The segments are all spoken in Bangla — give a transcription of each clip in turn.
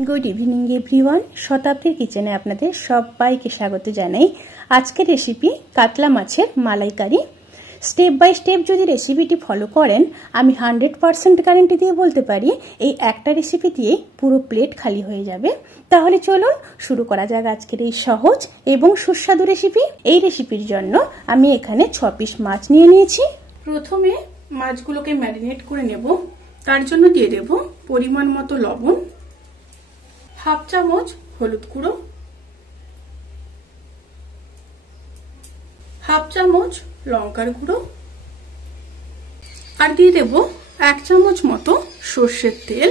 गुड इवनिंग एवरीवन शताब्दीर किचेने आपनादेर सबाइके स्वागत जानाई। आजकेर रेसिपि कातला माछेर मालाइकारी। स्टेप बाई स्टेप जो रेसिपिटी फलो करें आमी 100% ग्यारेंटी दिए बोलते पारी এই একটা রেসিপি দিয়ে পুরো প্লেট খালি হয়ে যাবে। তাহলে চলুন শুরু করা যাক আজকের এই সহজ এবং সুস্বাদু রেসিপি। এই রেসিপির জন্য আমি এখানে 6 পিস মাছ নিয়ে নিয়েছি। প্রথমে মাছগুলোকে ম্যারিনেট করে নেব। তার জন্য দিয়ে দেব পরিমাণ মতো লবণ, हाफ चामच हलुद गुड़ो, हाफ चामच लंकार गुड़ो और दिए देव 1 चामच मतो सर्षेर तेल।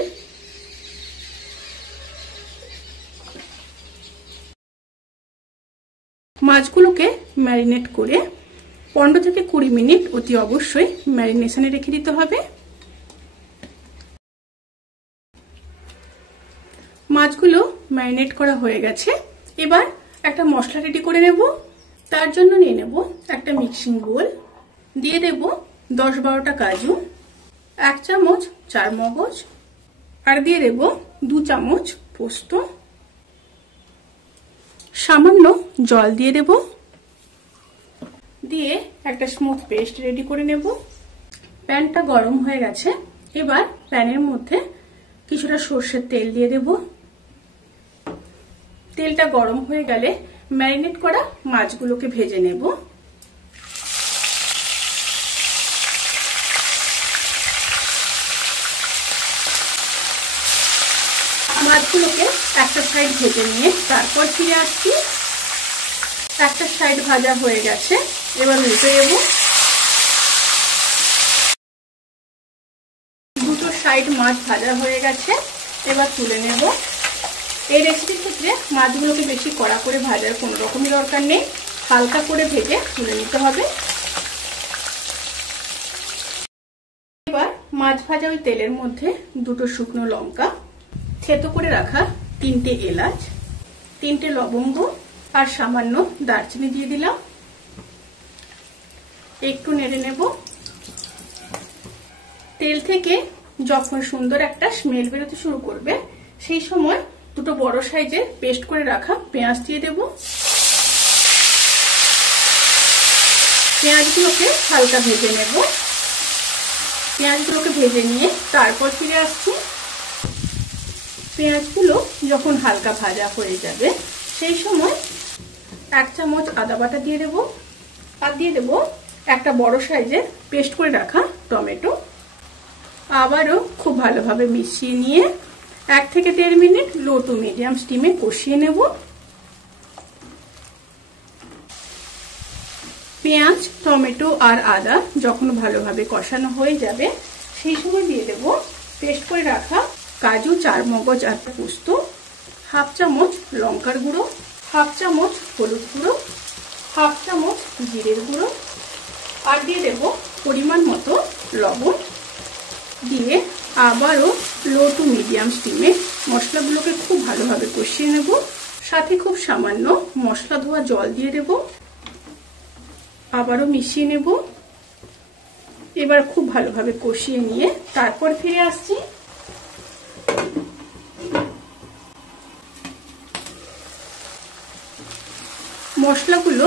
माछगुलोके मैरिनेट करे 15 থেকে 20 मिनट अति अवश्यई मैरिनेशने रेखे दिते हबे। মাছগুলো ম্যারিনেট করা হয়ে গেছে। এবার একটা মশলা রেডি করে নেব। তার জন্য নিয়ে নেব একটা মিক্সিং বোল, দিয়ে দেব 10-12টা কাজু, 1 চামচ চারমগজ আর দিয়ে দেব 2 চামচ পোস্ত। সামান্য জল দিয়ে দেব, দিয়ে একটা স্মুথ পেস্ট রেডি করে নেব। প্যানটা গরম হয়ে গেছে। এবার প্যানের মধ্যে কিছুটা সরষের তেল দিয়ে দেব। তেলটা গরম হয়ে গেলে ম্যারিনেট করা মাছগুলোকে ভেজে নেব। মাছগুলোকে একটা সাইড ভেজে নিয়ে তারপর ফিরে আসছি। একটা সাইড ভাজা হয়ে গেছে, এবার উল্টে দেব। দুটো সাইড মাছ ভাজা হয়ে গেছে, এবার তুলে নেব। এই রেসিপির ক্ষেত্রে মাছগুলোকে বেশি কড়া করে ভাজার কোনো রকমই দরকার নেই, হালকা করে ভেজে তুলে নিতে হবে। এবার মাছ ভাজা ওই তেলের মধ্যে দুটো শুকনো লঙ্কা, থেতো করে রাখা 3টে এলাচ, 3টে লবঙ্গ আর সামান্য দারচিনি দিয়ে দিলাম। একটু নেড়ে নেব। তেল থেকে যখন সুন্দর একটা স্মেল বেরোতে শুরু করবে সেই সময় দুটো বড় সাইজের পেস্ট করে রাখা পেঁয়াজ দিয়ে দেব। পেঁয়াজগুলোকে হালকা ভেজে নেব। পেঁয়াজগুলোকে ভেজে নিয়ে তারপর ফিরে আসছি। পেঁয়াজগুলো যখন হালকা ভাজা হয়ে যাবে সেই সময় 1 চামচ আদা বাটা দিয়ে দেব আর দিয়ে দেব একটা বড় সাইজের পেস্ট করে রাখা টমেটো। আবারও খুব ভালোভাবে মিশিয়ে নিয়ে 1 থেকে 1.5 মিনিট লো টু মিডিয়াম স্টিমে কষিয়ে নেব। পেঁয়াজ, টমেটো আর আদা যখন ভালোভাবে কষানো হয়ে যাবে সেই সময় দিয়ে দেব পেস্ট করে রাখা কাজু, চারমগজ আর পোস্ত, 1/2 চামচ লঙ্কার গুঁড়ো, 1/2 চামচ হলুদ গুঁড়ো, 1/2 চামচ জিরের গুঁড়ো আর দিয়ে দেব পরিমাণ মতো লবণ। দিয়ে আবারও লো টু মিডিয়াম স্টিমে মশলাগুলোকে খুব ভালোভাবে কষিয়ে নেব। সাথে খুব সামান্য মশলা ধোয়া জল দিয়ে দেব। আবারও মিশিয়ে নেব। এবার খুব ভালোভাবে কষিয়ে নিয়ে তারপর ফিরে আসছি। মশলাগুলো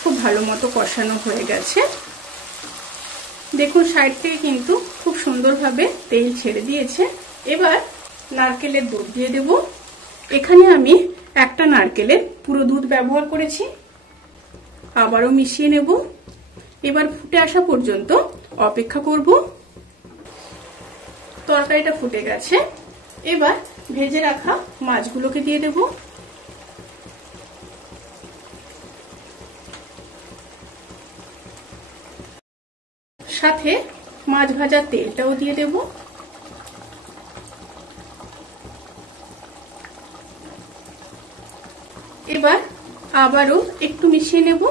খুব ভালো মতো কষানো হয়ে গেছে। দেখুন সাইড থেকে কিন্তু খুব সুন্দরভাবে তেল ছেড়ে দিয়েছে। এবার নারকেলের দুধ দিয়ে দেব। এখানে আমি একটা নারকেলের পুরো দুধ ব্যবহার করেছি। আবারও মিশিয়ে নেব। এবার ফুটে আসা পর্যন্ত অপেক্ষা করব। তরকারিটা ফুটে গেছে। এবার ভেজে রাখা মাছগুলোকে দিয়ে দেব। সাথে মাছ ভাজার তেলটাও দিয়ে দেব। এবার আবারও একটু মিশিয়ে নেব।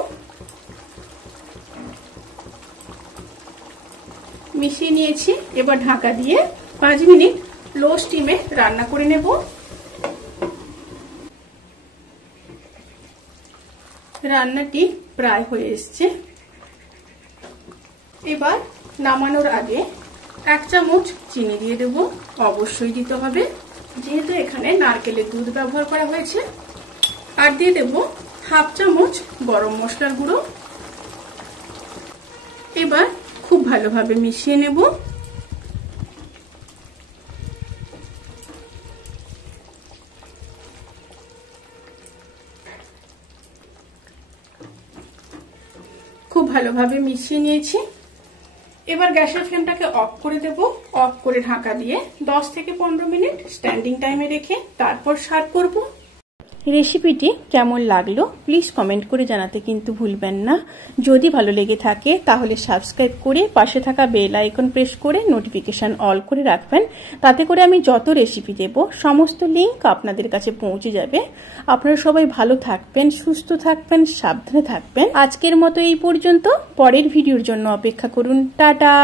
মিশিয়ে নিয়েছি। এবার ঢাকা দিয়ে 5 মিনিট লো স্টিমে রান্না করে নেব। রান্নাটি প্রায় হয়ে এসেছে। এবার নামানোর আগে 1 চামচ চিনি দিয়ে দেব, অবশ্যই দিতে হবে। যেহেতু এখানে নারকেলের দুধ ব্যবহার করা হয়েছে, আর দিয়ে দেব হাফ চামচ গরম মশলার গুঁড়ো। এবার খুব ভালোভাবে মিশিয়ে নেব। খুব ভালোভাবে মিশিয়ে নিয়েছি। এবার গ্যাসের ফ্লেমটাকে অফ করে দেব। অফ করে ঢাকা দিয়ে 10 থেকে 15 মিনিট স্ট্যান্ডিং টাইমে রেখে তারপর সার্ভ করব। রেসিপিটি কেমন লাগলো প্লিজ কমেন্ট করে জানাতে কিন্তু ভুলবেন না। যদি ভালো লেগে থাকে তাহলে সাবস্ক্রাইব করে পাশে থাকা বেল আইকন প্রেস করে নোটিফিকেশন অল করে রাখবেন। তাতে করে আমি যত রেসিপি দেব সমস্ত লিংক আপনাদের কাছে পৌঁছে যাবে। আপনারা সবাই ভালো থাকবেন, সুস্থ থাকবেন, সাবধানে থাকবেন। আজকের মতো এই পর্যন্ত। পরের ভিডিওর জন্য অপেক্ষা করুন। টাটা।